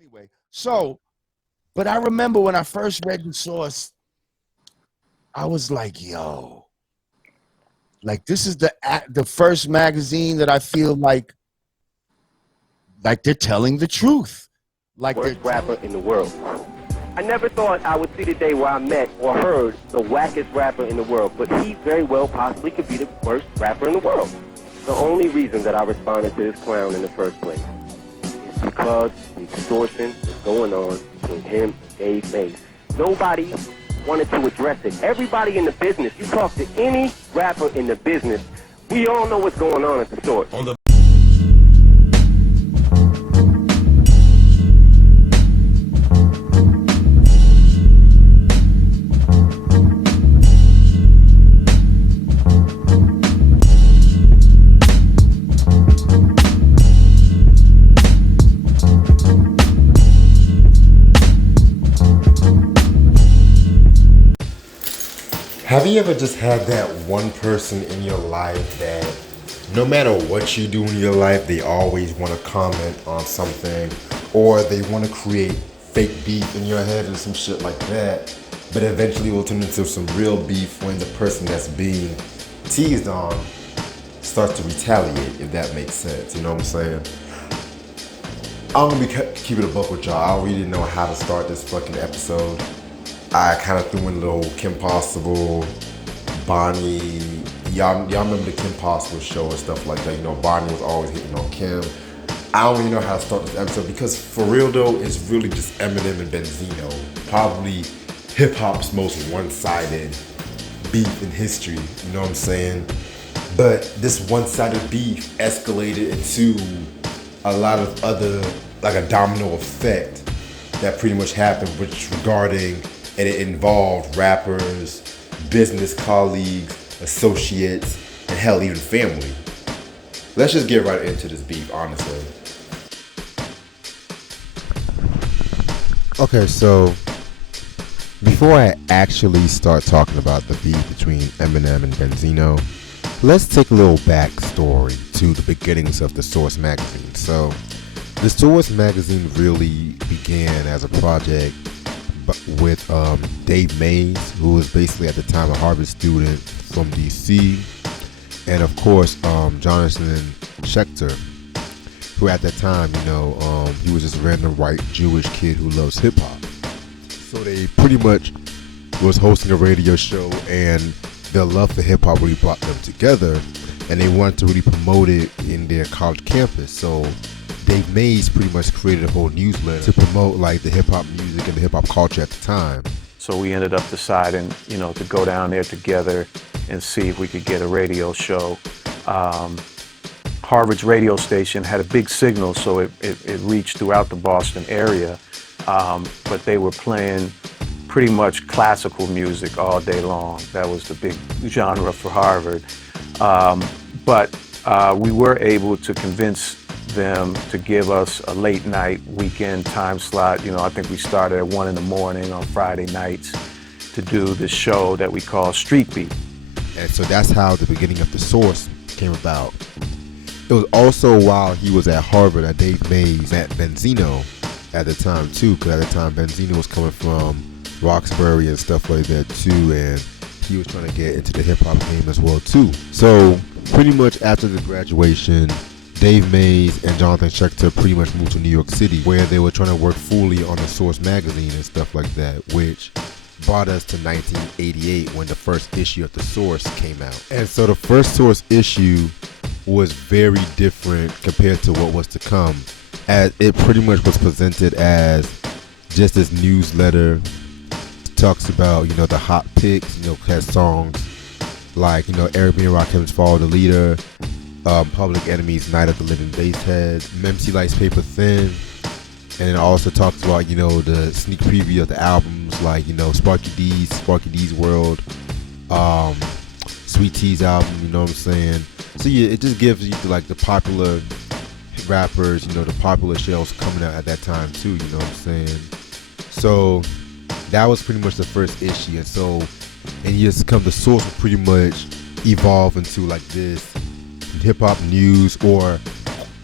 Anyway, so, but I remember when I first read the source, I was like, yo, like this is the first magazine that I feel like they're telling the truth. Like Worst rapper in the world. I never thought I would see the day where I met or heard the wackest rapper in the world, but he very well possibly could be the worst rapper in the world. The only reason that I responded to this clown in the first place is because the extortion is going on between him and Dave Mays. Nobody wanted to address it. Everybody in the business, you talk to any rapper in the business, we all know what's going on at the source. Have you ever just had that one person in your life that no matter what you do in your life, they always want to comment on something, or they want to create fake beef in your head or some shit like that, but eventually will turn into some real beef when the person that's being teased on starts to retaliate, if that makes sense, you know what I'm saying? I'm gonna be keeping it a buck with y'all. I really didn't know how to start this fucking episode. I kind of threw in a little Kim Possible, Bonnie. Y'all remember the Kim Possible show and stuff like that. You know, Bonnie was always hitting on Kim. I don't really know how to start this episode because for real though, it's really just Eminem and Benzino. Probably hip hop's most one-sided beef in history. You know what I'm saying? But this one-sided beef escalated into a lot of other, like a domino effect that pretty much happened, which regarding. And it involved rappers, business colleagues, associates, and hell, even family. Let's just get right into this beef, honestly. Okay, so before I actually start talking about the beef between Eminem and Benzino, let's take a little backstory to the beginnings of the Source magazine. So, the Source magazine really began as a project with Dave Mays, who was basically at the time a Harvard student from DC, and of course Jonathan Schechter, who at that time, you know, he was just a random white Jewish kid who loves hip hop. So they pretty much was hosting a radio show, and their love for hip hop really brought them together, and they wanted to really promote it in their college campus. So Dave Mays pretty much created a whole newsletter to promote like the hip hop music and the hip hop culture at the time. So we ended up deciding, you know, to go down there together and see if we could get a radio show. Harvard's radio station had a big signal, so it reached throughout the Boston area, but they were playing pretty much classical music all day long. That was the big genre for Harvard. But we were able to convince them to give us a late night weekend time slot. You know, I think we started at 1 a.m. on Friday nights to do this show that we call Street Beat. And so that's how the beginning of the Source came about. It was also while he was at Harvard that Dave Mays met Benzino at the time too, because at the time Benzino was coming from Roxbury and stuff like that too, and he was trying to get into the hip hop game as well too. So pretty much after the graduation, Dave Mays and Jonathan Schechter pretty much moved to New York City, where they were trying to work fully on the Source magazine and stuff like that, which brought us to 1988 when the first issue of the Source came out. And so the first Source issue was very different compared to what was to come, as it pretty much was presented as just this newsletter. It talks about, you know, the hot picks, you know, has songs like, you know, Eric B. and Rakim's Follow the Leader, Public Enemy's Night of the Living Bassheads, MC Light's Paper Thin, and it also talks about, you know, the sneak preview of the albums like, you know, Sparky D's World, Sweet T's album, you know what I'm saying? So yeah, it just gives you like the popular rappers, you know, the popular shells coming out at that time too, you know what I'm saying? So that was pretty much the first issue, and so in years to come, the Source will pretty much evolve into like this hip hop news, or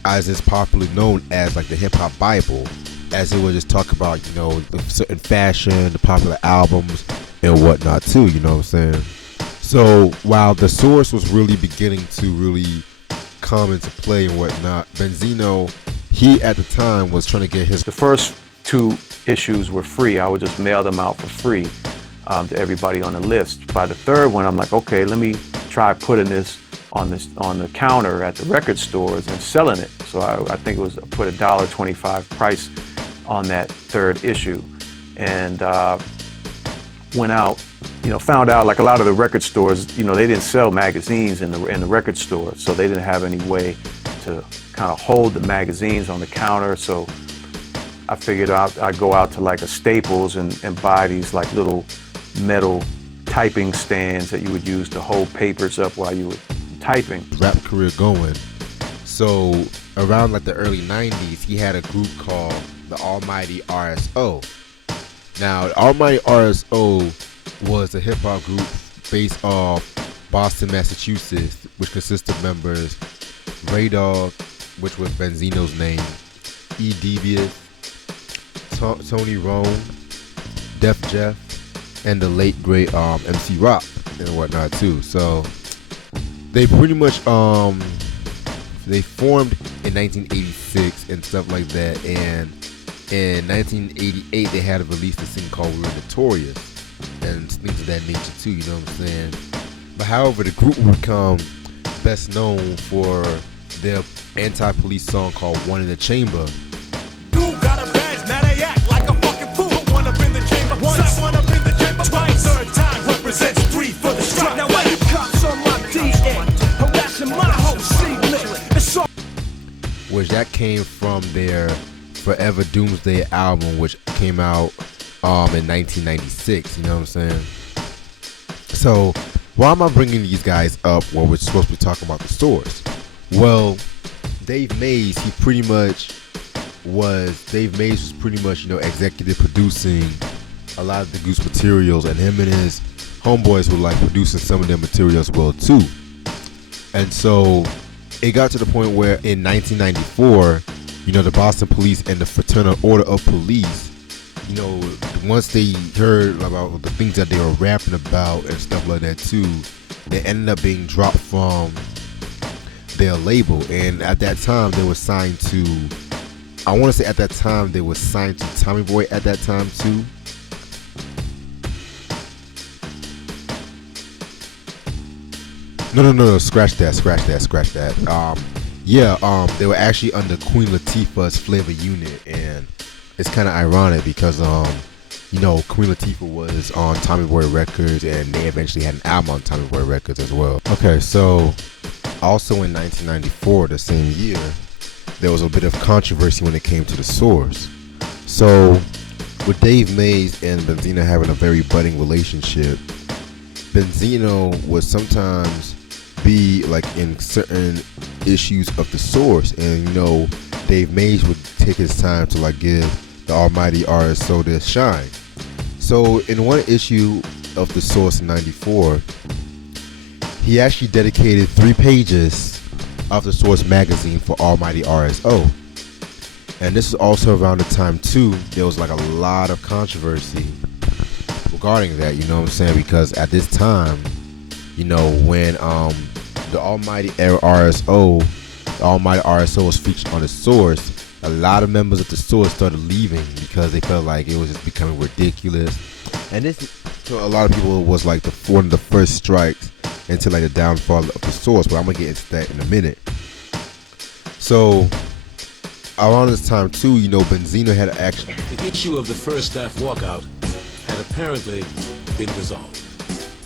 as it's popularly known as like the hip hop Bible. as it would just talk about, you know, the certain fashion, the popular albums, and whatnot too. You know what I'm saying? So while the source was really beginning to really come into play and whatnot, Benzino, he at the time was trying to get his. The first 2 issues were free. I would just mail them out for free to everybody on the list. By the 3rd one, I'm like, okay, let me try putting this on the counter at the record stores and selling it. So I think it was put $1.25 price on that 3rd issue, and went out. You know, found out like a lot of the record stores, you know, they didn't sell magazines in the record store, so they didn't have any way to kind of hold the magazines on the counter. So I figured I'd go out to like a Staples and buy these like little metal typing stands that you would use to hold papers up while you were typing. Rap career going. So around like the early 90s, he had a group called the Almighty RSO. Now, the Almighty RSO was a hip-hop group based off Boston, Massachusetts, which consists of members Ray Dog, which was Benzino's name, E. Devious, Tony Rome, Def Jeff, and the late great MC Rock and whatnot too. So they pretty much they formed in 1986 and stuff like that, and in 1988 they had released a thing called We're Notorious and things of that nature too, you know what I'm saying? But however, the group would become best known for their anti-police song called One in the Chamber. You got a badge, now they act like a fucking fool. One up in the chamber, once, one up in the chamber, twice. 3rd time represents 3 for the strike. Now when the cops on my DN, harassing my whole C-list, it's all. Which that came from their Forever Doomsday album, which came out in 1996, you know what I'm saying? So why am I bringing these guys up while we're supposed to be talking about the source? Well, Dave Mays was pretty much, you know, executive producing a lot of the Goose materials, and him and his homeboys were like producing some of their materials well too. And so it got to the point where in 1994, you know, the Boston Police and the Fraternal Order of Police, you know, once they heard about the things that they were rapping about and stuff like that too, they ended up being dropped from their label. And at that time they were signed to, I want to say at that time they were signed to Tommy Boy at that time too. No, scratch that. They were actually under Queen Latifah's Flavor Unit, and it's kind of ironic because you know, Queen Latifah was on Tommy Boy Records, and they eventually had an album on Tommy Boy Records as well. Okay, so also in 1994, the same year, there was a bit of controversy when it came to the source. So with Dave Mays and Benzino having a very budding relationship, Benzino would sometimes be like in certain issues of the source, and you know, Dave Mays would take his time to like give the Almighty RSO their shine. So in one issue of the source in 94, he actually dedicated 3 pages of the source magazine for Almighty RSO. And this is also around the time too, there was like a lot of controversy regarding that, you know what I'm saying? Because at this time, you know, when the Almighty RSO was featured on the source, a lot of members of the source started leaving because they felt like it was just becoming ridiculous. And this, to a lot of people, was like one of the first strikes into like the downfall of the source. But I'm gonna get into that in a minute. So around this time too, you know, Benzino had actually. The issue of the first staff walkout had apparently been resolved.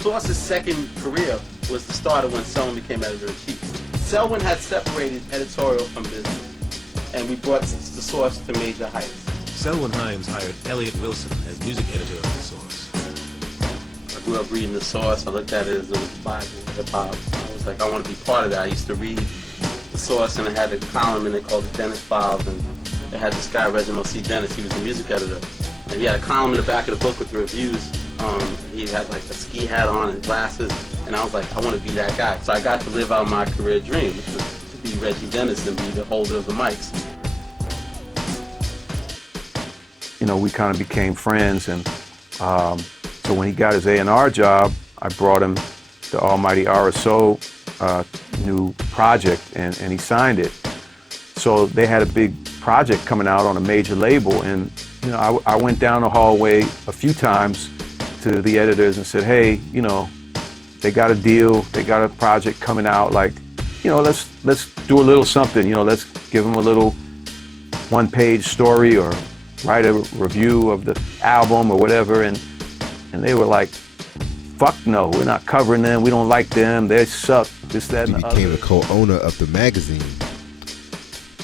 Source's second career was the start of when Selwyn became editor-in-chief. Selwyn had separated editorial from business, and we brought the Source to major heights. Selwyn Hines hired Elliot Wilson as music editor of the Source. I grew up reading the Source. I looked at it as it was the Bible, hip-hop. I was like, I want to be part of that. I used to read the Source, and it had a column in it called the Dennis Files, and it had this guy, Reginald C. Dennis. He was the music editor, and he had a column in the back of the book with the reviews. He had like a ski hat on and glasses, and I was like, I want to be that guy. So I got to live out my career dream, which was to be Reggie Dennis and be the holder of the mics. we kind of became friends. And so when he got his A&R job, I brought him the Almighty RSO new project, and he signed it. So they had a big project coming out on a major label, and I went down the hallway a few times to the editors and said, hey, they got a deal, they got a project coming out, like, let's do a little something, let's give them a little one-page story or write a review of the album or whatever. And they were like, fuck no, we're not covering them, we don't like them, they suck, this, that, and the other. He became the co-owner of the magazine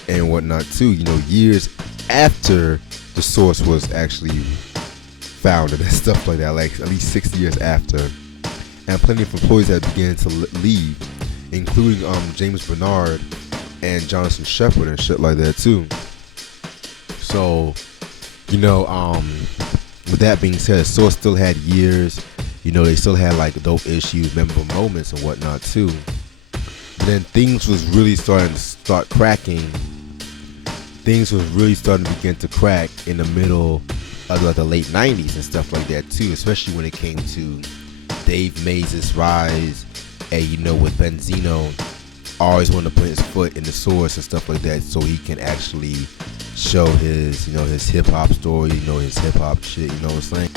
and whatnot too, years after the Source was actually founded and stuff like that, like at least 6 years after. And plenty of employees had began to leave, including James Bernard and Jonathan Shepard and shit like that too. So, with that being said, Source still had years, they still had like dope issues, memorable moments and whatnot too. But then things was really starting to cracking. Things was really starting to begin to crack in the middle of like the late 90s and stuff like that too, especially when it came to Dave Mays' rise, and with Benzino always wanted to put his foot in the Source and stuff like that, so he can actually show his his hip hop story, his hip hop shit, you know what I'm saying?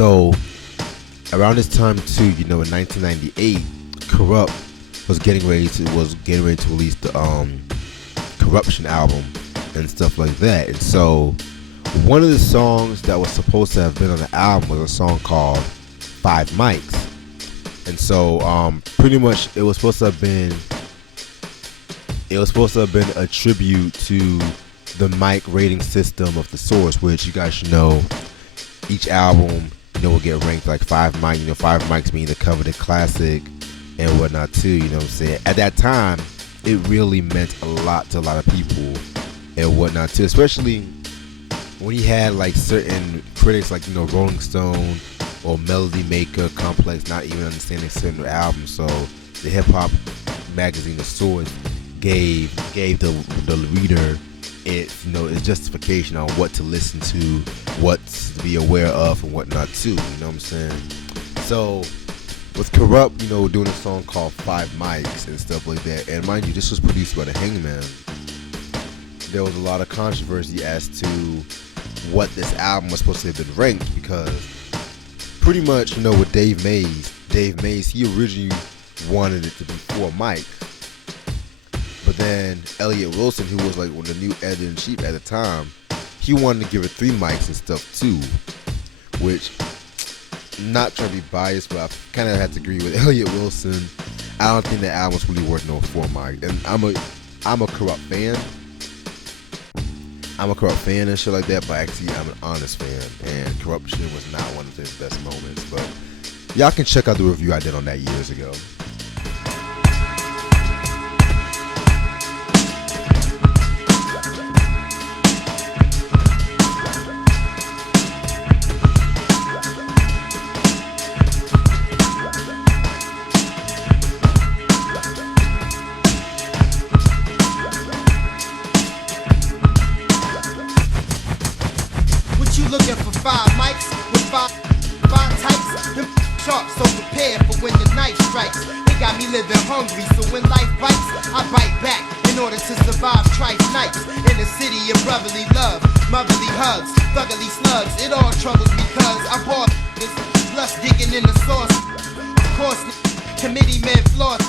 So around this time too, in 1998, Corrupt was getting ready to release the Corruption album and stuff like that. And so one of the songs that was supposed to have been on the album was a song called Five Mics. And so pretty much it was supposed to have been a tribute to the mic rating system of the Source, which you guys should know each album will get ranked like 5 mics. 5 mics being the coveted classic and whatnot too. You know what I'm saying? At that time, it really meant a lot to a lot of people and whatnot too. Especially when you had like certain critics like Rolling Stone or Melody Maker, Complex, not even understanding certain albums. So the hip hop magazine, The Source, gave the reader its justification on what to listen to, what to be aware of, and whatnot too. You know what I'm saying? So with Corrupt, doing a song called Five Mics and stuff like that, and mind you, this was produced by the Hangman. There was a lot of controversy as to what this album was supposed to have been ranked, because pretty much, with Dave Mays, he originally wanted it to be 4 mics. But then Elliot Wilson, who was like one of the new editor-in-chief at the time, he wanted to give it 3 mics and stuff too, which, not trying to be biased, but I kind of have to agree with Elliot Wilson. I don't think that album's really worth no 4 mics, and I'm a Corrupt fan. I'm a Corrupt fan and shit like that, but actually I'm an Honest fan, and Corruption was not one of his best moments. But y'all can check out the review I did on that years ago. Looking for 5 mics with five types. Them sharp, so prepare for when the night strikes. They got me living hungry, so when life bites, I bite back in order to survive trife nights. In the city of brotherly love, motherly hugs, thuggerly slugs. It all troubles me cause I bought this lust digging in the sauce. Of course, committee men floss.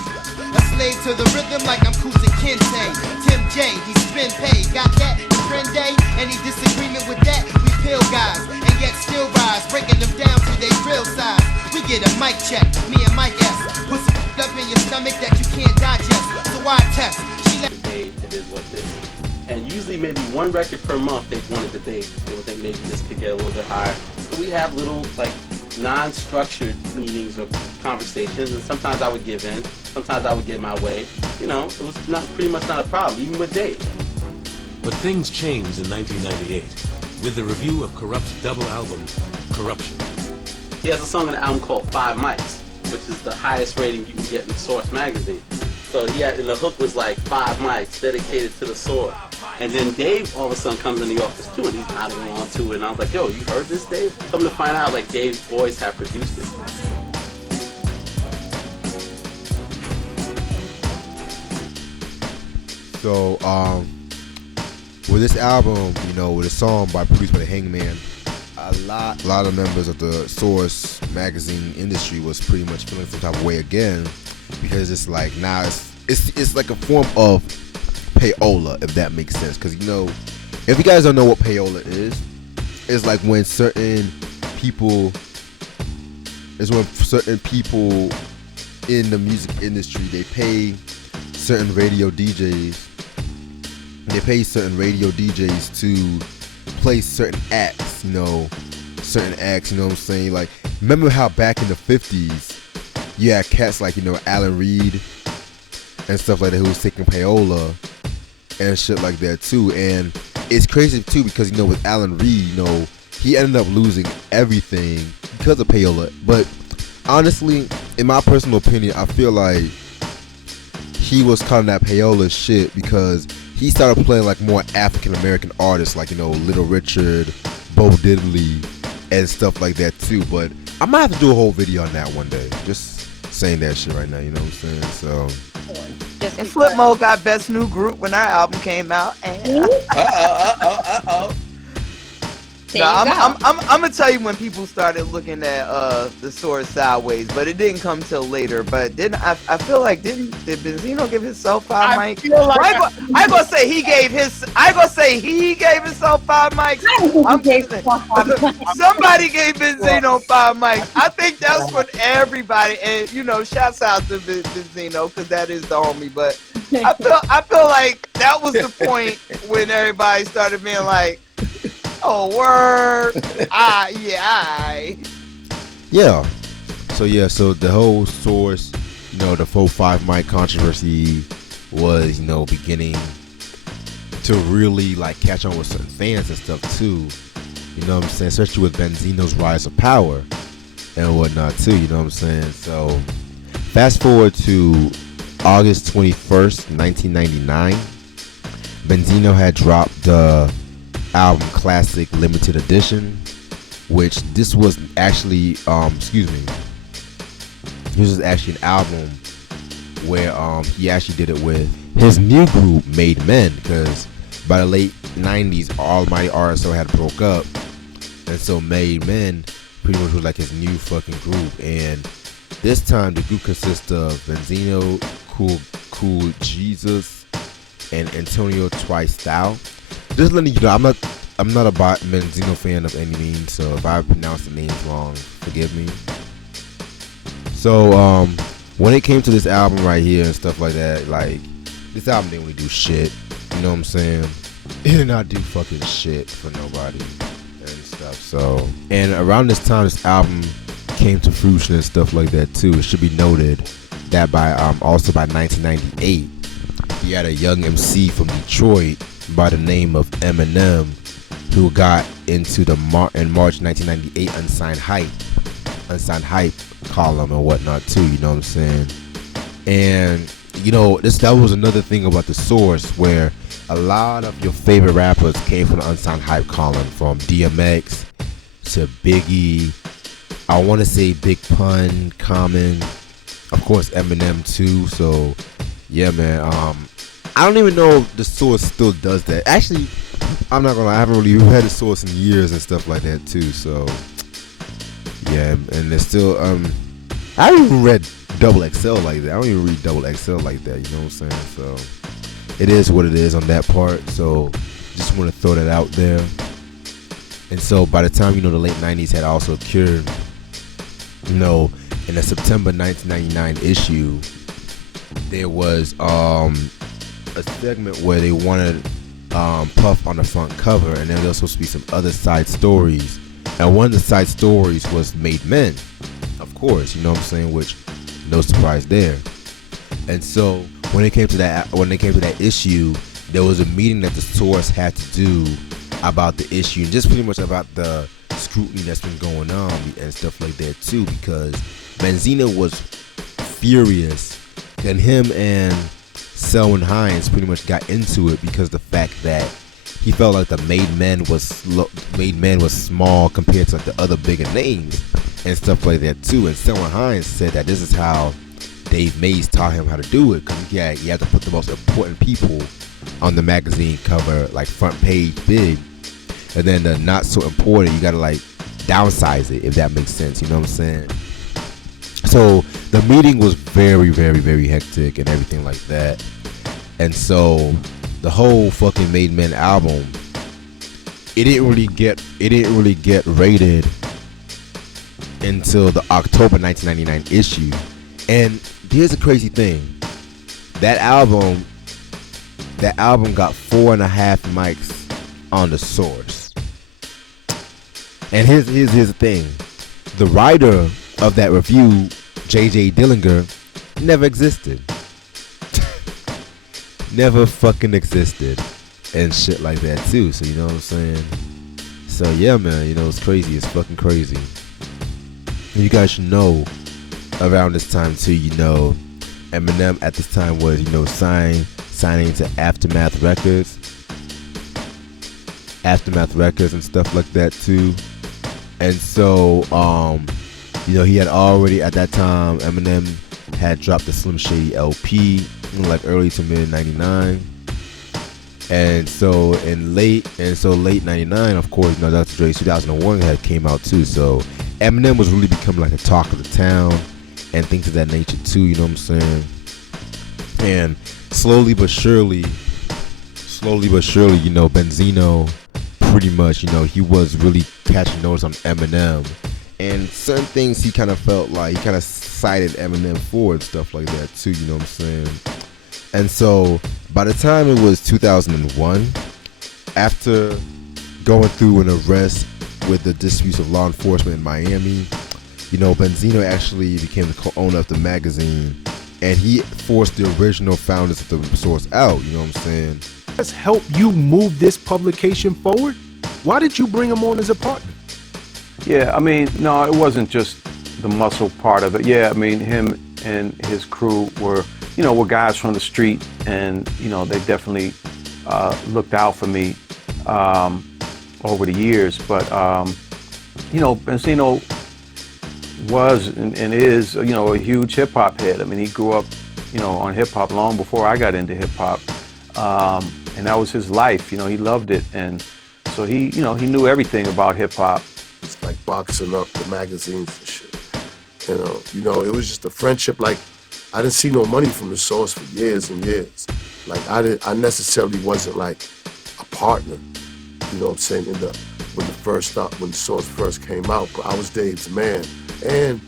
A slave to the rhythm like I'm Kusa Kinte. Tim J, he spin pay. Got that? Friend day? Any disagreement with that? We pill guys, and yet still rise. Breaking them down to their real size. We get a mic check, me and Mike S. Put some up in your stomach that you can't digest. So I test. It is what it is. And usually maybe 1 record per month they want to debate. They would think maybe this could get a little bit higher. So we have little like non-structured meetings or conversations, and sometimes I would give in, sometimes I would get my way. You know, it was not pretty much not a problem, even with Dave. But things changed in 1998 with the review of Corrupt's double album, Corruption. He has a song on the album called 5 Mics, which is the highest rating you can get in Source magazine. So he had, and the hook was like 5 mics dedicated to the Source. And then Dave all of a sudden comes in the office too, and he's nodding along to it. And I was like, yo, you heard this, Dave? Come to find out, like, Dave's boys have produced it. So, with this album, you know, with a song produced by the Hangman, a lot of members of the Source magazine industry was pretty much feeling some type of way again, because it's like now it's like a form of payola, if that makes sense. Because, you know, if you guys don't know what payola is, it's like when certain people in the music industry, they pay certain radio DJs. They pay certain radio DJs to play certain acts, you know what I'm saying? Like, remember how back in the 50s, you had cats like, you know, Alan Reed and stuff like that who was taking payola and shit like that too. And it's crazy too because, you know, with Alan Reed, you know, he ended up losing everything because of payola. But honestly, in my personal opinion, I feel like he was cutting that payola shit because he started playing like more African American artists, like, you know, Little Richard, Bo Diddley, and stuff like that too. But I might have to do a whole video on that one day. Just saying that shit right now, you know what I'm saying? So. And Flip Mode got Best New Group when our album came out. And I'm gonna tell you when people started looking at the Source sideways, but it didn't come till later. But I feel like did Benzino give himself 5 mics? I gonna say he gave himself 5 mics. Somebody gave Benzino 5 mics. I think that's what everybody, and, you know, shouts out to Benzino because that is the homie. But I feel like that was the point when everybody started being like, oh, word. Yeah. So the whole Source, you know, the 4-5 mic controversy was, you know, beginning to really like catch on with certain fans and stuff too. You know what I'm saying? Especially with Benzino's rise of power and whatnot too, you know what I'm saying? So fast forward to August 21st, 1999. Benzino had dropped the album Classic Limited Edition, which this was actually this was actually an album where he actually did it with his new group Made Men, because by the late 90s Almighty RSO had broke up, and so Made Men pretty much was like his new fucking group. And this time the group consists of Benzino, Cool Jesus, and Antonio Twice style. Just letting you know, I'm not a Benzino fan of any means, so if I pronounce the names wrong, forgive me. So when it came to this album right here and stuff like that, like this album didn't really do shit. You know what I'm saying? It did not do fucking shit for nobody and stuff. So, and around this time, this album came to fruition and stuff like that too. It should be noted that by 1998, he had a young MC from Detroit by the name of Eminem, who got into the in March 1998 unsigned hype column and whatnot too. You know what I'm saying? And you know, that was another thing about the Source, where a lot of your favorite rappers came from the unsigned hype column, from DMX to Biggie. I want to say Big Pun, Common, of course Eminem too. So yeah, man. I don't even know if the Source still does that. Actually, I'm not gonna lie, I haven't really read the Source in years and stuff like that too. So yeah, and there's still I haven't even read Double XL like that. I don't even read Double XL like that. You know what I'm saying? So it is what it is on that part. So just want to throw that out there. And so by the time, you know, the late 90s had also occurred, you know, in the September 1999 issue, there was a segment where they wanted Puff on the front cover, and then there was supposed to be some other side stories. And one of the side stories was Made Men, of course, you know what I'm saying, which no surprise there. And so when it came to that issue, there was a meeting that the Source had to do about the issue, and just pretty much about the scrutiny that's been going on and stuff like that too, because Benzino was furious, and him and Selwyn Hines pretty much got into it because the fact that he felt like the Made Men was small compared to like the other bigger names and stuff like that too. And Selwyn Hines said that this is how Dave Mays taught him how to do it, because you had to put the most important people on the magazine cover, like front page big, and then the not so important, you gotta like downsize it, if that makes sense. You know what I'm saying? So the meeting was very, very, very hectic and everything like that. And so the whole fucking Made Men album, it didn't really get rated until the October 1999 issue. And here's the crazy thing: that album got 4.5 mics on the Source. And here's the thing: the writer of that review, J.J. Dillinger, never existed. Never fucking existed, and shit like that too. So you know what I'm saying? So yeah, man, you know, it's crazy. It's fucking crazy. And you guys should know, around this time too, you know, Eminem at this time was, you know, signing to Aftermath Records and stuff like that too. And so you know, he had already at that time, Eminem had dropped the Slim Shady LP in like early to mid 99. And so late 99, of course, you know, Dr. Dre's 2001 had came out too. So Eminem was really becoming like a talk of the town and things of that nature too, you know what I'm saying? And slowly but surely, you know, Benzino pretty much, you know, he was really catching notice on Eminem. And certain things he kind of felt like he kind of cited Eminem for and stuff like that too, you know what I'm saying? And so by the time it was 2001, after going through an arrest with the disuse of law enforcement in Miami, you know, Benzino actually became the co-owner of the magazine, and he forced the original founders of the Source out, you know what I'm saying? Let's help you move this publication forward. Why did you bring him on as a partner? Yeah, I mean, no, it wasn't just the muscle part of it. Yeah, I mean, him and his crew were guys from the street, and, you know, they definitely looked out for me over the years. But, you know, Benzino was and is, you know, a huge hip hop head. I mean, he grew up, you know, on hip hop long before I got into hip hop. And that was his life, you know, he loved it. And so he, you know, he knew everything about hip hop. It's like boxing up the magazines and shit. You know, it was just a friendship. Like, I didn't see no money from the Source for years and years. Like I necessarily wasn't like a partner, you know what I'm saying, when the Source first came out, but I was Dave's man. And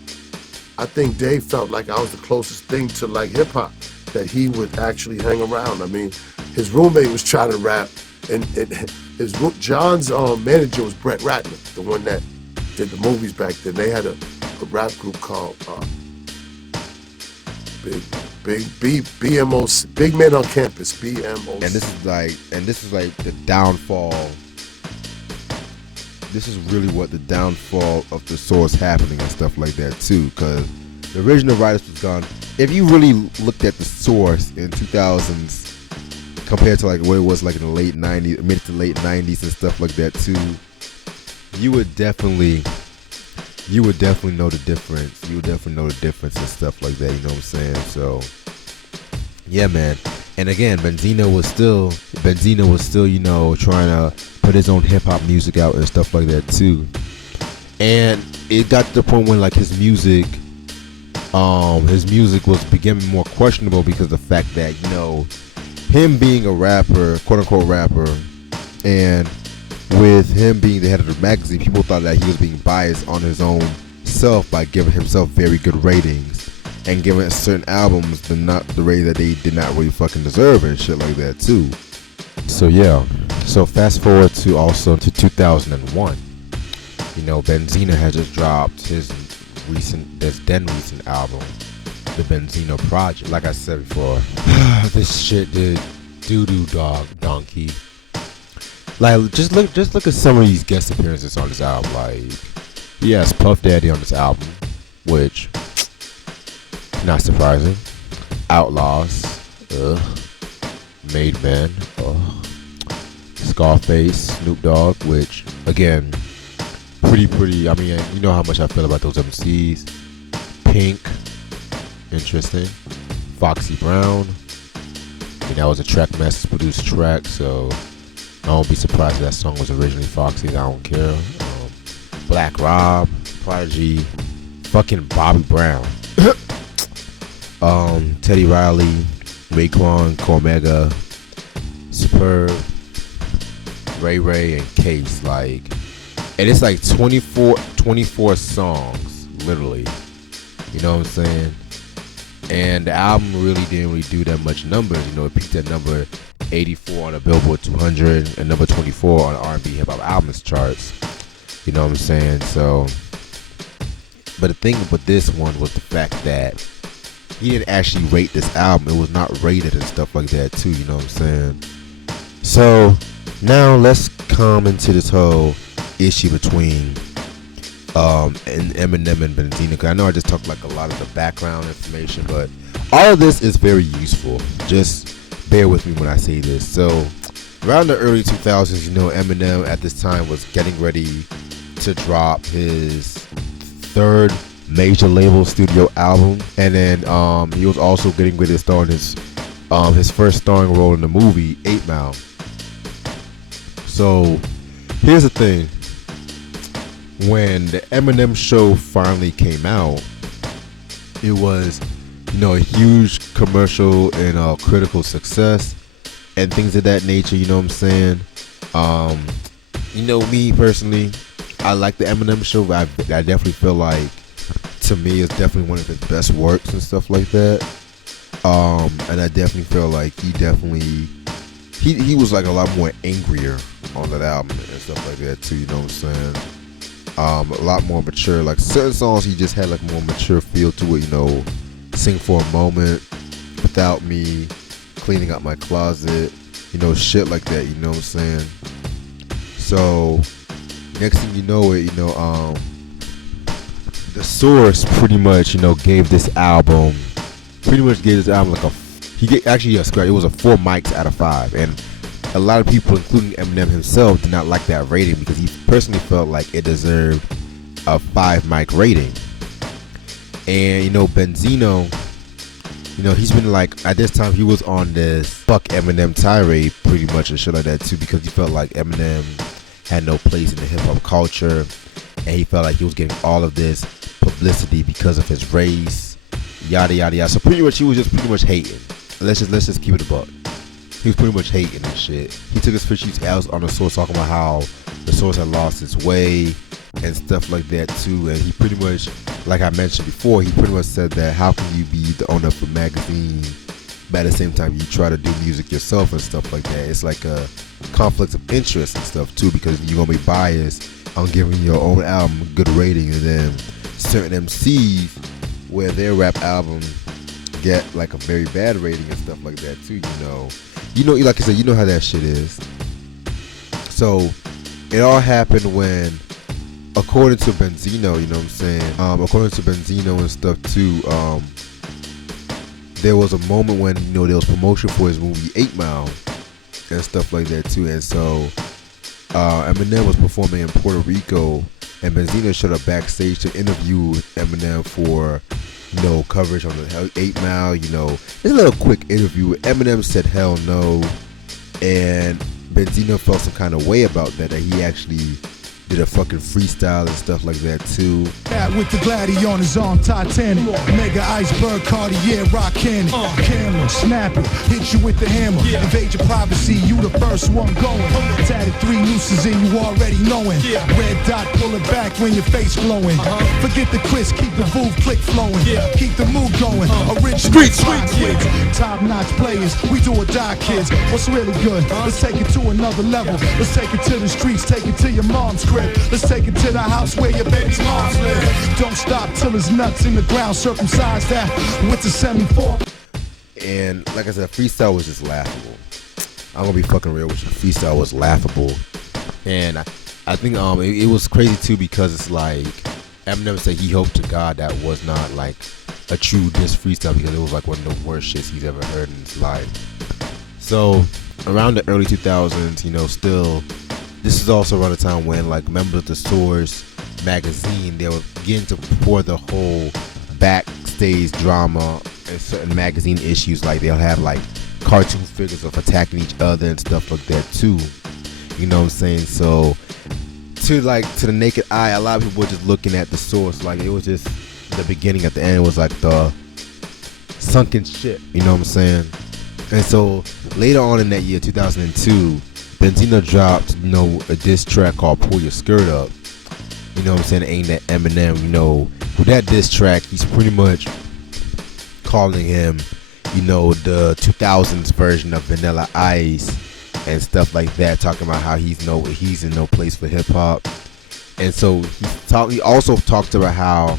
I think Dave felt like I was the closest thing to like hip hop that he would actually hang around. I mean, his roommate was trying to rap, and John's manager was Brett Ratner, the one that did the movies back then. They had a rap group called BMOC, Big Men on Campus, BMOC. And this is like the downfall. This is really what the downfall of the Source happening and stuff like that too, because the original writers was gone. If you really looked at the Source in 2000s compared to like what it was like in the late 90s, mid to late 90s and stuff like that too, you would definitely know the difference. You would definitely know the difference and stuff like that. You know what I'm saying? So yeah, man. And again, Benzino was still, you know, trying to put his own hip hop music out and stuff like that too. And it got to the point when like his music was becoming more questionable because of the fact that, you know, him being a rapper, quote unquote rapper, and with him being the head of the magazine, people thought that he was being biased on his own self by giving himself very good ratings and giving certain albums the rating that they did not really fucking deserve and shit like that too. So yeah, so fast forward to 2001. You know, Benzino had just dropped his recent album, the Benzino Project. Like I said before, this shit did doo-doo dog donkey. Like just look at some of these guest appearances on this album. Like he has Puff Daddy on this album, which not surprising. Outlaws, Made Men, Scarface, Snoop Dogg, which again, pretty. I mean, you know how much I feel about those MCs. Pink, interesting. Foxy Brown. I mean, that was a Trackmasters produced track, so I won't be surprised if that song was originally Foxy's. I don't care. Black Rob, Prodigy, fucking Bobby Brown. Teddy Riley, Raekwon, Cormega, Superb, Ray and Case, like, and it's like 24 songs, literally, you know what I'm saying? And the album really didn't really do that much numbers. You know, it peaked at number 84 on the Billboard 200 and number 24 on the R&B hip hop albums charts. You know what I'm saying? So, but the thing with this one was the fact that he didn't actually rate this album. It was not rated and stuff like that too. You know what I'm saying? So now let's come into this whole issue between Eminem and Benzino. 'Cause I know I just talked like a lot of the background information, but all of this is very useful. Just bear with me when I say this. So around the early 2000s, you know, Eminem at this time was getting ready to drop his third major label studio album, and then he was also getting ready to star in his first starring role in the movie 8 Mile. So here's the thing. When the Eminem show finally came out, it was, you know, a huge commercial and critical success and things of that nature, you know what I'm saying? You know, me personally, I like the Eminem show, but I definitely feel like, to me, it's definitely one of his best works and stuff like that. And I definitely feel like he was like a lot more angrier on that album and stuff like that too, you know what I'm saying? A lot more mature. Like certain songs, he just had like a more mature feel to it, you know, Sing for a Moment, Without Me, Cleaning Up My Closet, you know, shit like that, you know what I'm saying? So next thing you know it, you know, the Source pretty much, you know, gave this album like it was a 4 mics out of 5, and a lot of people, including Eminem himself, did not like that rating because he personally felt like it deserved a 5 mic rating. And you know, Benzino, you know, he's been like, at this time he was on this fuck Eminem tirade pretty much and shit like that too, because he felt like Eminem had no place in the hip hop culture, and he felt like he was getting all of this publicity because of his race, yada yada yada. So pretty much he was just pretty much hating. Let's just keep it a buck. he was pretty much hating and shit. He took his first use out on the Source, talking about how the Source had lost its way and stuff like that too. And he pretty much, like I mentioned before, he pretty much said that how can you be the owner of a magazine, but at the same time you try to do music yourself and stuff like that. It's like a conflict of interest and stuff too, because you're gonna be biased on giving your own album a good rating, and then certain MCs where their rap album get like a very bad rating and stuff like that too. You know, like I said, you know how that shit is. So it all happened when, according to Benzino, you know what I'm saying? According to Benzino and stuff too, there was a moment when, you know, there was promotion for his movie 8 Mile and stuff like that too. And so Eminem was performing in Puerto Rico, and Benzino showed up backstage to interview Eminem for, you know, coverage on the 8 Mile. You know, it's a little quick interview. Eminem said hell no, and Benzino felt some kind of way about that he actually did a fucking freestyle and stuff like that too. With the Glady on his arm, Titanic, Mega Iceberg, Cartier, Rock Cannon, camera, snap it, hit you with the hammer, invade your privacy, you the first one going, tatted 3 nooses and you already knowing, red dot, pull it back when your face glowing, forget the quiz, keep the move click flowing, keep the mood going, original kids, top notch players, we do or die kids, what's really good, let's take it to another level, let's take it to the streets, take it to your mom's crib. Let's take it to the house where your baby's moms live. Don't stop till it's nuts in the ground. Circumcise that with the 74. And like I said, freestyle was just laughable. I'm gonna be fucking real with you. Freestyle was laughable, and I think it was crazy too, because it's like Eminem said he hoped to God that was not like a true diss freestyle, because it was like one of the worst shits he's ever heard in his life. So around the early 2000s, you know, still. This is also around the time when, like, members of the Source magazine, they were beginning to pour the whole backstage drama in certain magazine issues. Like, they'll have, like, cartoon figures of attacking each other and stuff like that, too. You know what I'm saying? So, to the naked eye, a lot of people were just looking at the Source. Like, it was just the beginning. At the end, it was like the sunken ship. You know what I'm saying? And so, later on in that year, 2002, Benzino dropped, you know, a diss track called Pull Your Skirt Up. You know what I'm saying? Aimed at Eminem. You know, with that diss track, he's pretty much calling him, you know, the 2000s version of Vanilla Ice and stuff like that, talking about how he's in no place for hip hop. And so he also talked about how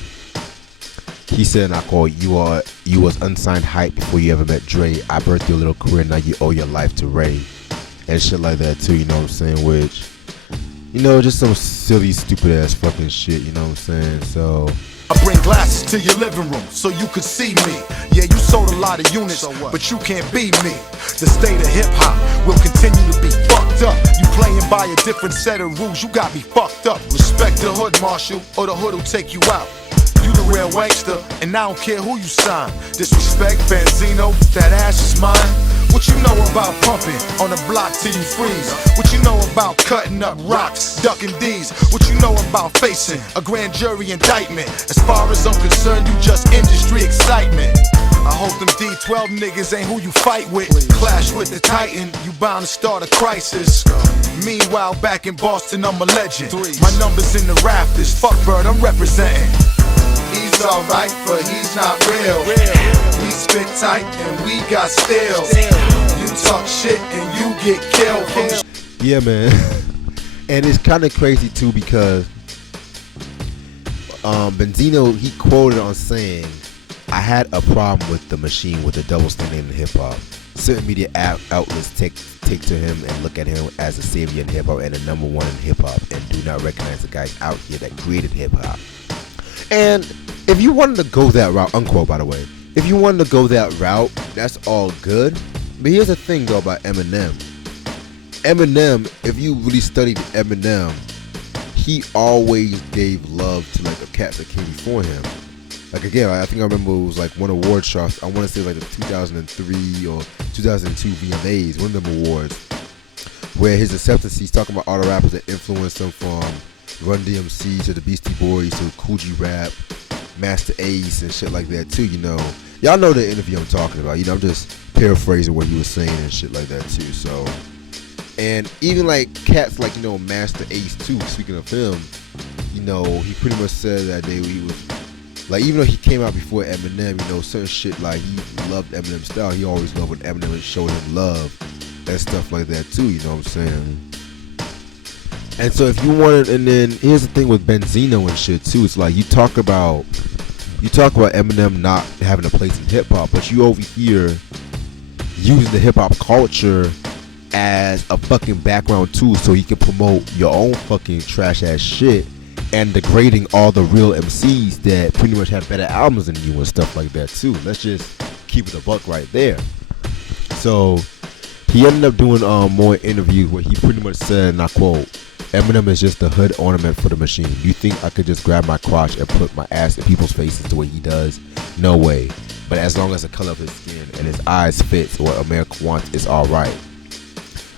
he said, and I quote, you was unsigned hype before you ever met Dre. I birthed your little career, now you owe your life to Ray. And shit like that too, you know what I'm saying? Which, you know, just some silly, stupid ass fucking shit, you know what I'm saying? So I bring glasses to your living room so you could see me. Yeah, you sold a lot of units, but you can't be me. The state of hip hop will continue to be fucked up. You playing by a different set of rules, you got me fucked up. Respect the hood, Marshall, or the hood will take you out. You the real wankster, and I don't care who you sign. Disrespect, Benzino, that ass is mine. What you know about pumping on the block till you freeze? What you know about cutting up rocks, ducking D's? What you know about facing a grand jury indictment? As far as I'm concerned, you just industry excitement. I hope them D12 niggas ain't who you fight with. Clash with the Titan, you bound to start a crisis. Meanwhile, back in Boston, I'm a legend. My number's in the rafters, fuck Bird, I'm representing. He's alright, but he's not real. We spit tight and we got steel. You talk shit and you get killed. yeah, man. And it's kind of crazy too, because Benzino, he quoted on saying, I had a problem with the machine, with the double standard in hip hop. Certain media outlets take to him and look at him as a savior in hip hop and a number one in hip hop, and do not recognize the guys out here that created hip hop. And if you wanted to go that route, unquote, by the way, if you wanted to go that route, that's all good. But here's the thing though about Eminem. Eminem, if you really studied Eminem, he always gave love to like the cats that came before him. Like again, I think I remember it was like one award show. I want to say like the 2003 or 2002 VMAs, one of them awards, where his acceptance, he's talking about all the rappers that influenced him, from Run DMC to the Beastie Boys to Cool G Rap Master Ace and shit like that too. Y'all know the interview I'm talking about. I'm just paraphrasing what he was saying and shit like that too. So, and even like cats like Master Ace too. Speaking of him, he pretty much said that he was like, even though he came out before Eminem, certain shit like he loved Eminem's style. He always loved when Eminem showed him love and stuff like that too. You know what I'm saying? And so if you wanted, and then here's the thing with Benzino and shit too. It's like you talk about Eminem not having a place in hip hop, but you over here using the hip hop culture as a fucking background tool so you can promote your own fucking trash ass shit and degrading all the real MCs that pretty much have better albums than you and stuff like that too. Let's just keep it a buck right there. So he ended up doing more interviews where he pretty much said, and I quote, "Eminem is just a hood ornament for the machine. You think I could just grab my crotch and put my ass in people's faces the way he does? No way. But as long as the color of his skin and his eyes fits what America wants, it's alright."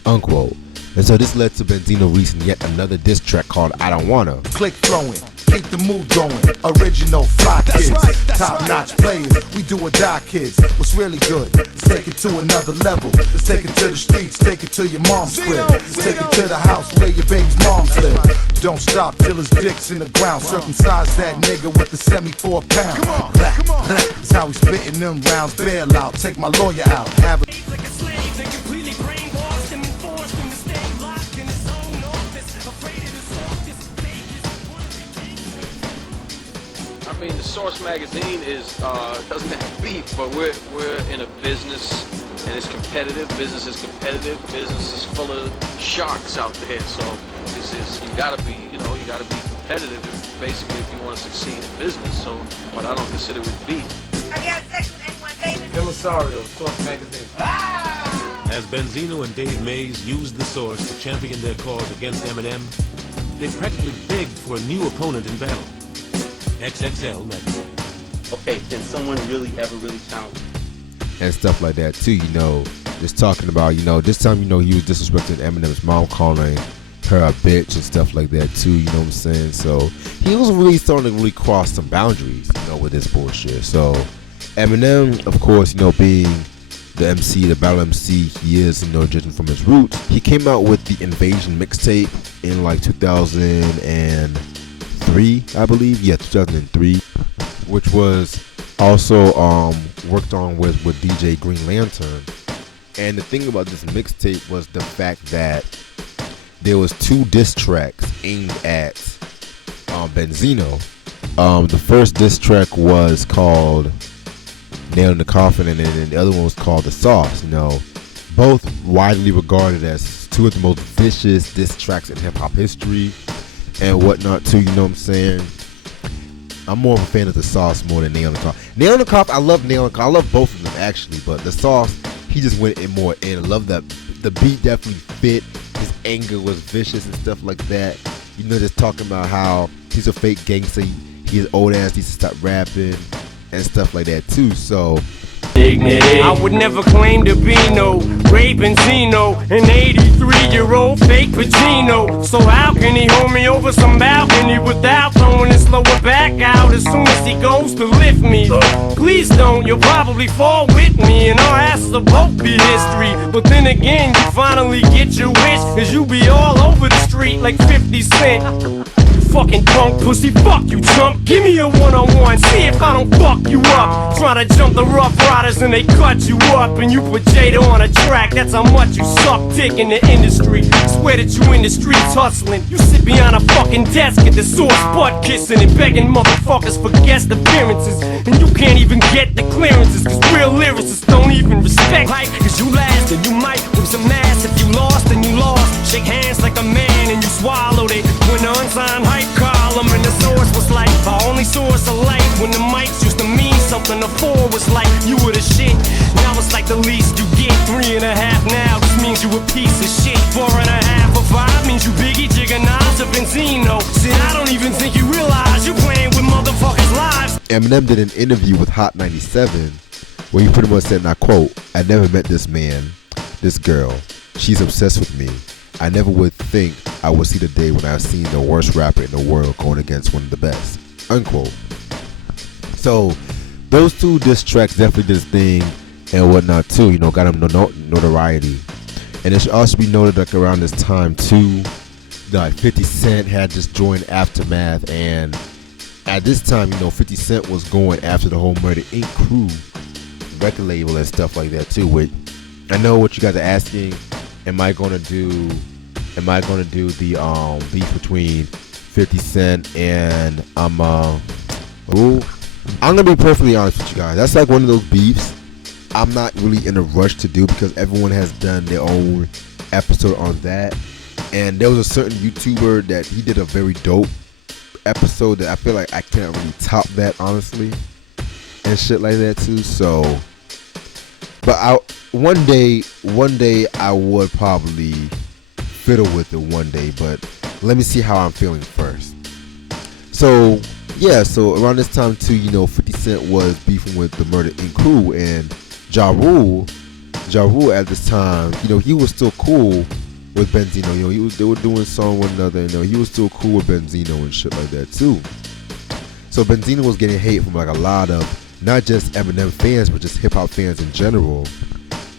Unquote. And so this led to Benzino releasing yet another diss track called I Don't Wanna. Click flowing, keep the mood going. Original fly kids, top-notch players. We do or die kids. What's really good? Let's take it to another level. Let's take it to the streets, take it to your mom's crib. Let's take it to the house where your baby's moms live. Don't stop till his dick's in the ground. Circumcise that nigga with the 74 pound. That's how we spitting them rounds. Bail out, take my lawyer out. Have a I mean, the Source magazine doesn't have beef, but we're in a business and it's competitive. Business is competitive. Business is full of sharks out there. So you gotta be competitive basically if you want to succeed in business. So, but I don't consider it beef. Have you had sex with anyone famous? Impresario, Source magazine. As Benzino and Dave Mays used the Source to champion their cause against Eminem, they practically begged for a new opponent in battle. XXL magazine. Okay, can someone ever really challenge? And stuff like that too, just talking about, this time, he was disrespecting Eminem's mom, calling her a bitch and stuff like that too, you know what I'm saying? So he was really starting to really cross some boundaries, with this bullshit. So Eminem, of course, being the MC, the battle MC he is, judging from his roots, he came out with the Invasion mixtape in like 2003, I believe. Yeah, 2003, which was also worked on with DJ Green Lantern. And the thing about this mixtape was the fact that there was 2 diss tracks aimed at Benzino. The first diss track was called Nail in the Coffin, and then the other one was called The Sauce. Both widely regarded as 2 of the most vicious diss tracks in hip hop history and whatnot too, you know what I'm saying? I'm more of a fan of The Sauce more than Nail in the Coffin. Nail in the Coffin, I love Nail in the Coffin. I love both of them actually, but The Sauce, he just went in more in. I love that the beat definitely fit. His anger was vicious and stuff like that. Just talking about how he's a fake gangster. His old ass needs to stop rapping and stuff like that too. So I would never claim to be no Ray Benzino, an 83-year-old fake Pacino. So how can he hold me over some balcony without throwing his lower back out as soon as he goes to lift me? Please don't, you'll probably fall with me and our asses will both be history. But then again, you finally get your wish, cause you be all over the street like 50 Cent. Fucking punk pussy, fuck you chump. Give me a one-on-one, see if I don't fuck you up. Try to jump the Rough Riders and they cut you up. And you put Jada on a track, that's how much you suck dick in the industry. Swear that you in the streets hustling. You sit behind a fucking desk at the Source butt kissing and begging motherfuckers for guest appearances. And you can't even get the clearances, cause real lyricists don't even respect hype. Cause you last and you might whip some ass. If you lost, then you lost. Shake hands like a man and you swallowed it. When the unsigned hype column and the Source was like our only source of light. When the mics used to mean something, the 4 was like you were the shit. Now it's like the least you get. 3.5 now, this means you a piece of shit. 4.5 or 5 means you Biggie, Jigga, Nas, or Benzino. See, I don't even think you realize you're playing with motherfuckers' lives. Eminem did an interview with Hot 97 where he pretty much said, and I quote, "I never met this man, this girl. She's obsessed with me. I never would think I would see the day when I've seen the worst rapper in the world going against one of the best." Unquote. So those two diss tracks definitely did his thing and whatnot too. You know, got him notoriety. And it should also be noted like around this time too, like 50 Cent had just joined Aftermath, and at this time, you know, 50 Cent was going after the whole Murder Inc. crew record label and stuff like that too. Which I know what you guys are asking, am I gonna do the beef between 50 Cent and I'm gonna be perfectly honest with you guys. That's like one of those beefs I'm not really in a rush to do because everyone has done their own episode on that. And there was a certain YouTuber that he did a very dope episode that I feel like I can't really top that, honestly, and shit like that too. So, but one day I would probably fiddle with it one day, but let me see how I'm feeling first. So yeah, so around this time too, you know, 50 Cent was beefing with the Murder Inc. crew, and Ja Rule at this time, you know, he was still cool with Benzino. You know, they were doing song with one another, you know, he was still cool with Benzino and shit like that too. So Benzino was getting hate from like a lot of not just Eminem fans, but just hip hop fans in general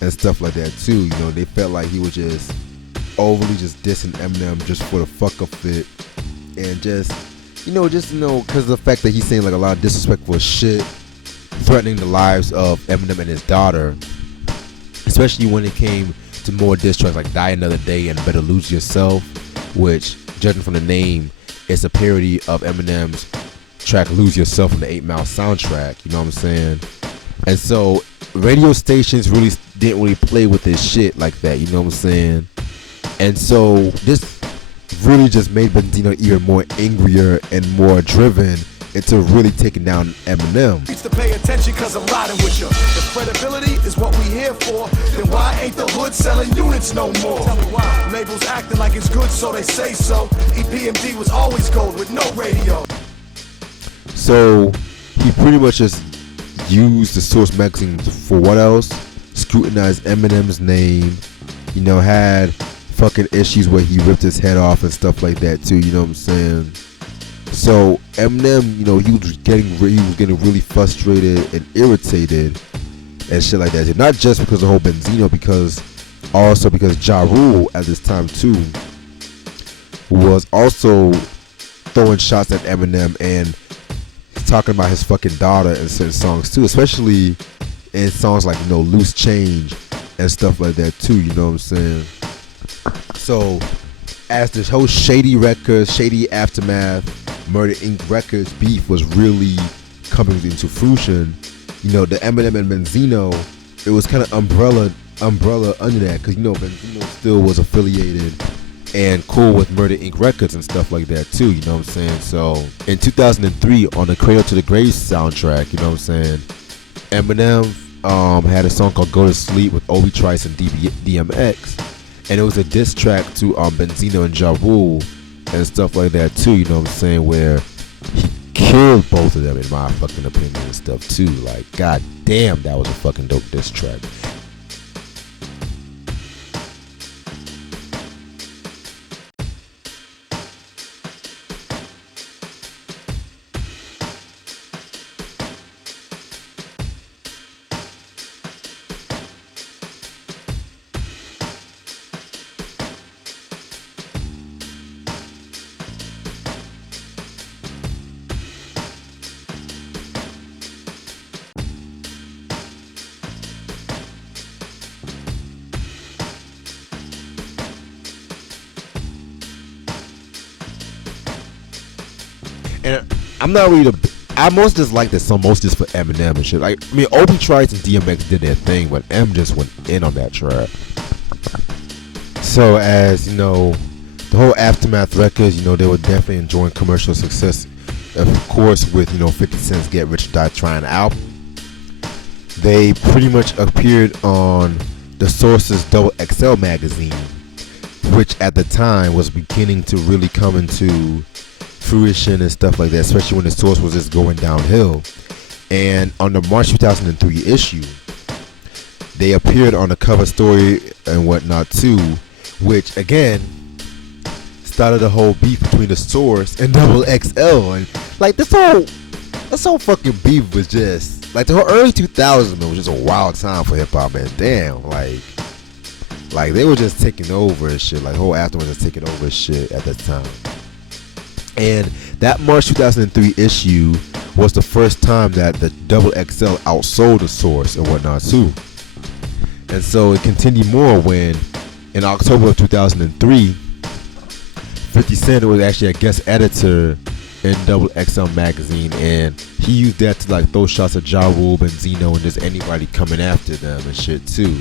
and stuff like that too. You know, they felt like he was just overly just dissing Eminem just for the fuck of it, and just because of the fact that he's saying like a lot of disrespectful shit, threatening the lives of Eminem and his daughter, especially when it came to more diss tracks like Die Another Day and Better Lose Yourself, which, judging from the name, is a parody of Eminem's track Lose Yourself from the 8 Mile soundtrack, you know what I'm saying? And so radio stations really didn't really play with this shit like that, you know what I'm saying? And so this really just made Benzino even more angrier and more driven into really taking down Eminem. Needs to pay attention cause I'm riding with you. If credibility is what we here for, then why ain't the hood selling units no more? Tell me why. Labels acting like it's good so they say so. EPMD was always gold with no radio. So he pretty much just used the Source magazine for what else? Scrutinized Eminem's name, you know, had fucking issues where he ripped his head off and stuff like that too, you know what I'm saying? So Eminem, you know, he was getting really frustrated and irritated and shit like that. Not just because of the whole Benzino, because Ja Rule at this time too was also throwing shots at Eminem and talking about his fucking daughter in certain songs too, especially in songs like, you know, Loose Change and stuff like that too, you know what I'm saying? So as this whole Shady Aftermath, Murder Inc. Records beef was really coming into fruition, you know, the Eminem and Benzino, it was kind of umbrella under that, because, you know, Benzino still was affiliated and cool with Murder Inc. Records and stuff like that too, you know what I'm saying? So in 2003 on the Cradle to the Grave soundtrack, you know what I'm saying, Eminem had a song called Go to Sleep with Obi Trice and DMX, and it was a diss track to Benzino and Ja Rule and stuff like that too, you know what I'm saying, where he killed both of them in my fucking opinion and stuff too. Like, god damn, that was a fucking dope diss track. And I'm not really I most dislike this song most just for Eminem and shit. Like, I mean, Obi Trice and DMX did their thing, but M just went in on that track. So as you know, the whole Aftermath records, you know, they were definitely enjoying commercial success, of course, with, you know, 50 Cent's Get Rich or Die Trying album. They pretty much appeared on the Source's Double XL magazine, which at the time was beginning to really come into fruition and stuff like that, especially when the Source was just going downhill. And on the March 2003 issue, they appeared on the cover story and whatnot too, which again started a whole beef between the Source and Double XL. And like, this whole That whole fucking beef was just like the whole early 2000s, man, was just a wild time for hip hop, man. Damn, like they were just taking over and shit. Like whole afterwards was just taking over shit at that time. And that March 2003 issue was the first time that the Double XL outsold the Source and whatnot too. And so it continued more when in October of 2003, 50 Cent was actually a guest editor in Double XL magazine, and he used that to like throw shots at Ja Rule, Benzino, and just anybody coming after them and shit too.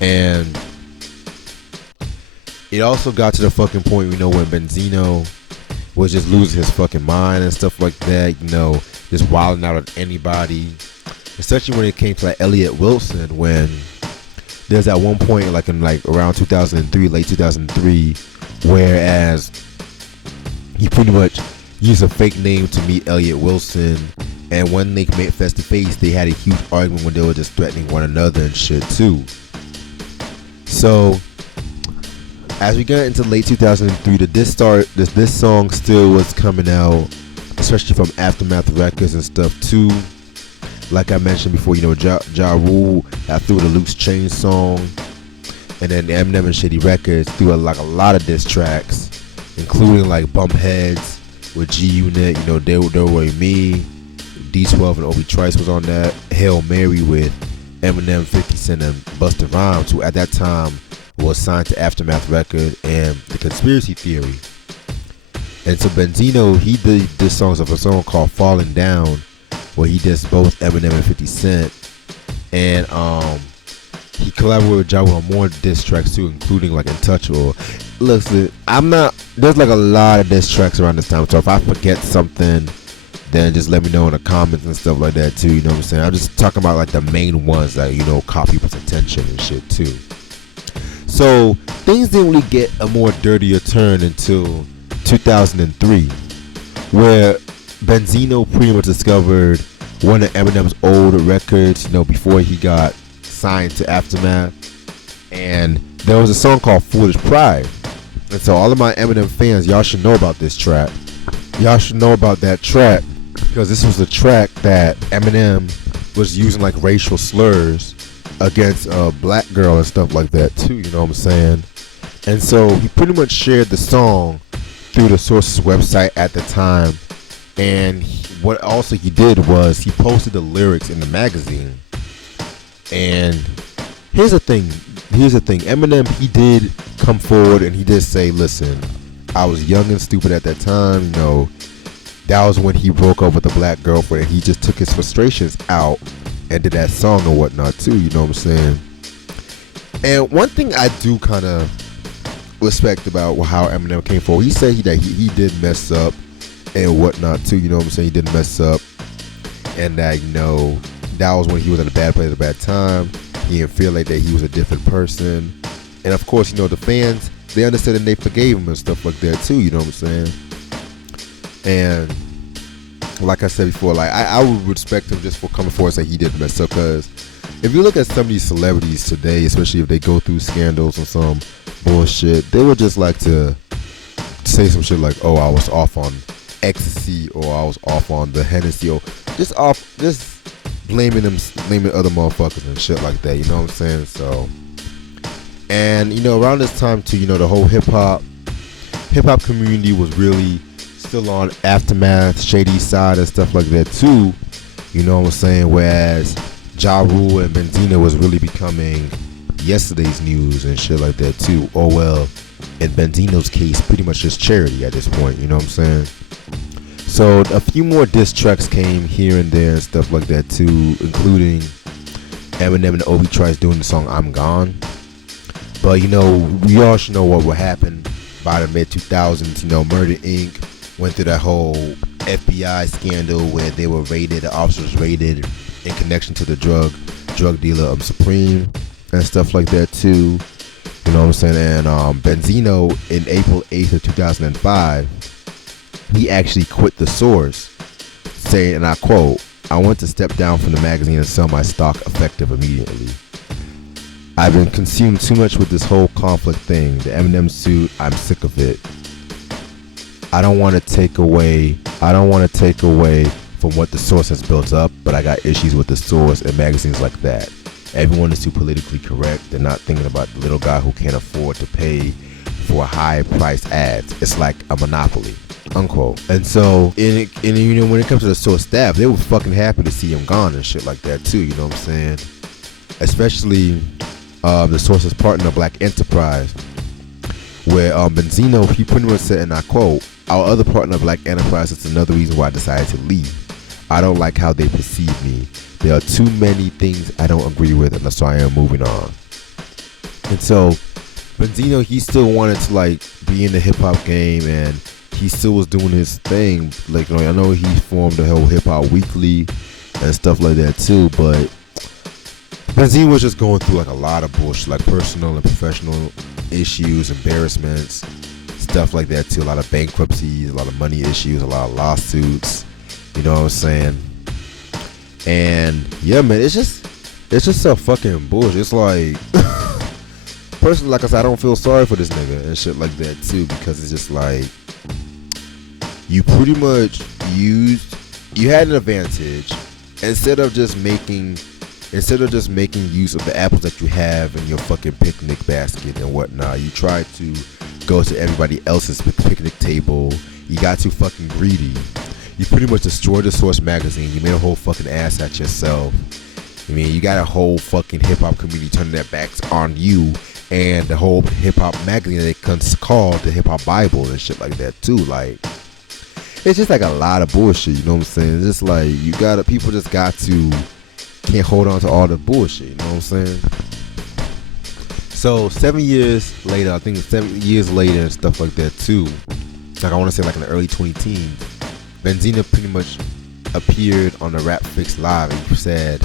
And it also got to the fucking point, you know, when Benzino was just losing his fucking mind and stuff like that, you know, just wilding out on anybody, especially when it came to like Elliott Wilson, when there's at one point like in like around 2003, late 2003, whereas he pretty much used a fake name to meet Elliott Wilson, and when they met face to face, they had a huge argument when they were just threatening one another and shit too. So as we got into late 2003, this song still was coming out, especially from Aftermath Records and stuff too. Like I mentioned before, you know, Ja Rule threw the Loose Chain song, and then Eminem and Shady Records threw like a lot of diss tracks, including like Bump Heads with G Unit, you know, They Were Me, D12 and Obi Trice was on that, Hail Mary with Eminem, 50 Cent, and Busta Rhymes, who at that time was signed to Aftermath Records and The Conspiracy Theory. And so Benzino, he did this songs of a song called Falling Down, where he did both Eminem and 50 Cent. And he collaborated with Ja Rule on more diss tracks too, including like Untouchable. Listen, there's like a lot of diss tracks around this time, so if I forget something, then just let me know in the comments and stuff like that too, you know what I'm saying? I'm just talking about like the main ones that, you know, caught people's attention and shit too. So things didn't really get a more dirtier turn until 2003, where Benzino pretty much discovered one of Eminem's old records, you know, before he got signed to Aftermath, and there was a song called Foolish Pride. And so all of my Eminem fans, y'all should know about this track. Y'all should know about that track, because this was the track that Eminem was using like racial slurs against a black girl and stuff like that too, you know what I'm saying? And so he pretty much shared the song through the Source's website at the time, and what also he did was he posted the lyrics in the magazine. And here's the thing, Eminem, he did come forward and he did say, listen, I was young and stupid at that time, you know, that was when he broke up with a black girlfriend, and he just took his frustrations out and did that song and whatnot too, you know what I'm saying? And one thing I do kind of respect about how Eminem came forward, he said that he did mess up and whatnot too, you know what I'm saying? He did mess up, and that, you know, that was when he was in a bad place at a bad time. He didn't feel like that he was a different person, and of course, you know, the fans, they understood and they forgave him and stuff like that too, you know what I'm saying? And like I said before, like I would respect him just for coming forward and say he did mess up, because if you look at some of these celebrities today, especially if they go through scandals or some bullshit, they would just like to say some shit like, oh, I was off on ecstasy, or I was off on the Hennessy, or just blaming other motherfuckers and shit like that, you know what I'm saying? So, and you know, around this time too, you know, the whole hip hop community was really still on Aftermath, Shady side and stuff like that too, you know what I'm saying? Whereas Ja Rule and Benzino was really becoming yesterday's news and shit like that too. Or well, in Benzino's case, pretty much just charity at this point, you know what I'm saying? So a few more diss tracks came here and there and stuff like that too, including Eminem and Obi Trice doing the song I'm Gone. But you know, we all should know what would happen by the mid 2000s. You know, Murder Inc. went through that whole FBI scandal where they were raided, the officers raided in connection to the drug dealer Supreme and stuff like that too. You know what I'm saying? And Benzino in April 8th of 2005, he actually quit the Source, saying, and I quote, "I want to step down from the magazine and sell my stock effective immediately. I've been consumed too much with this whole conflict thing, the Eminem suit, I'm sick of it. I don't want to take away from what the source has built up, but I got issues with the source and magazines like that. Everyone is too politically correct. They're not thinking about the little guy who can't afford to pay for high-priced ads. It's like a monopoly, unquote. And so, when it comes to the source staff, they were fucking happy to see him gone and shit like that too. You know what I'm saying? Especially the source's partner, Black Enterprise, where Benzino, he pretty much said, and I quote, "Our other partner, Black Enterprise, is another reason why I decided to leave. I don't like how they perceive me. There are too many things I don't agree with, and so I am moving on." And so Benzino, he still wanted to like be in the hip hop game, and he still was doing his thing. Like, you know, I know he formed the whole Hip Hop Weekly and stuff like that too, but Benzino was just going through like a lot of bullshit, like personal and professional issues, embarrassments, stuff like that too. A lot of bankruptcies, a lot of money issues, a lot of lawsuits. You know what I'm saying? And yeah, man, it's just so fucking bullshit. It's like, personally, like I said, I don't feel sorry for this nigga and shit like that too, because it's just like, you pretty much you had an advantage instead of just making use of the apples that you have in your fucking picnic basket and whatnot. You tried to go to everybody else's picnic table. You got too fucking greedy. You pretty much destroyed the Source magazine. You made a whole fucking ass at yourself. I mean, you got a whole fucking hip hop community turning their backs on you and the whole hip hop magazine that they called the Hip Hop Bible and shit like that too. Like, it's just like a lot of bullshit. You know what I'm saying? It's just like people just can't hold on to all the bullshit. You know what I'm saying? So 7 years later, I think 7 years later and stuff like that too. Like, I want to say like in the early 2010s. Benzino pretty much appeared on the Rap Fix Live and he said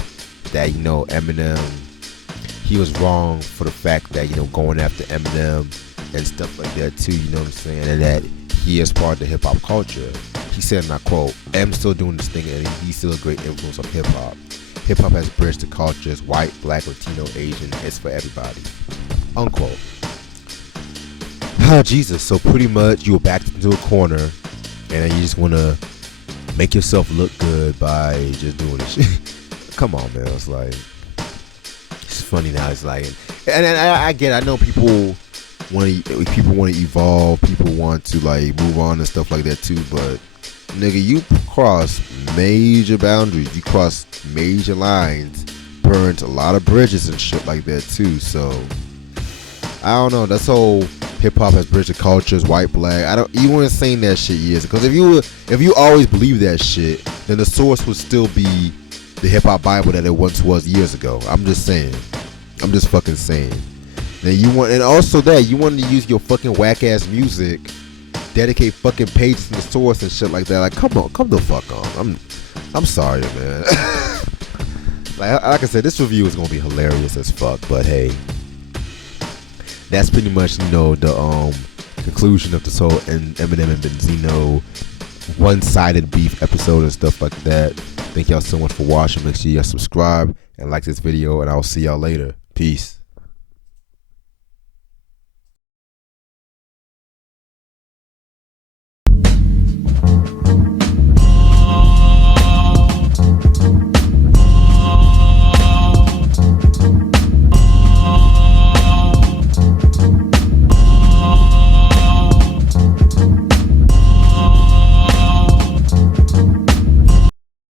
that, you know, Eminem, he was wrong for the fact that, you know, going after Eminem and stuff like that too, you know what I'm saying, and that he is part of the hip hop culture. He said, and I quote, "M's still doing this thing and he's still a great influence on hip hop. Hip hop has bridged the cultures, white, black, Latino, Asian, it's for everybody," unquote. Oh, Jesus. So pretty much you were backed into a corner and you just want to make yourself look good by just doing this shit. Come on, man. It's like, it's funny now. It's like, and I get it. I know people want to evolve. People want to like move on and stuff like that too. But nigga, you cross major boundaries. You cross major lines. Burned a lot of bridges and shit like that too. So I don't know. That's whole hip hop has bridged the cultures, white, black. You weren't saying that shit years ago. Because if you always believe that shit, then the source would still be the hip hop Bible that it once was years ago. I'm just saying. I'm just fucking saying. And also that you wanted to use your fucking whack ass music, dedicate fucking pages in the source and shit like that. Like, come the fuck on. I'm sorry, man. like I said, this review is gonna be hilarious as fuck. But hey, that's pretty much, you know, the conclusion of this whole Eminem and Benzino one-sided beef episode and stuff like that. Thank y'all so much for watching. Make sure y'all subscribe and like this video, and I'll see y'all later. Peace.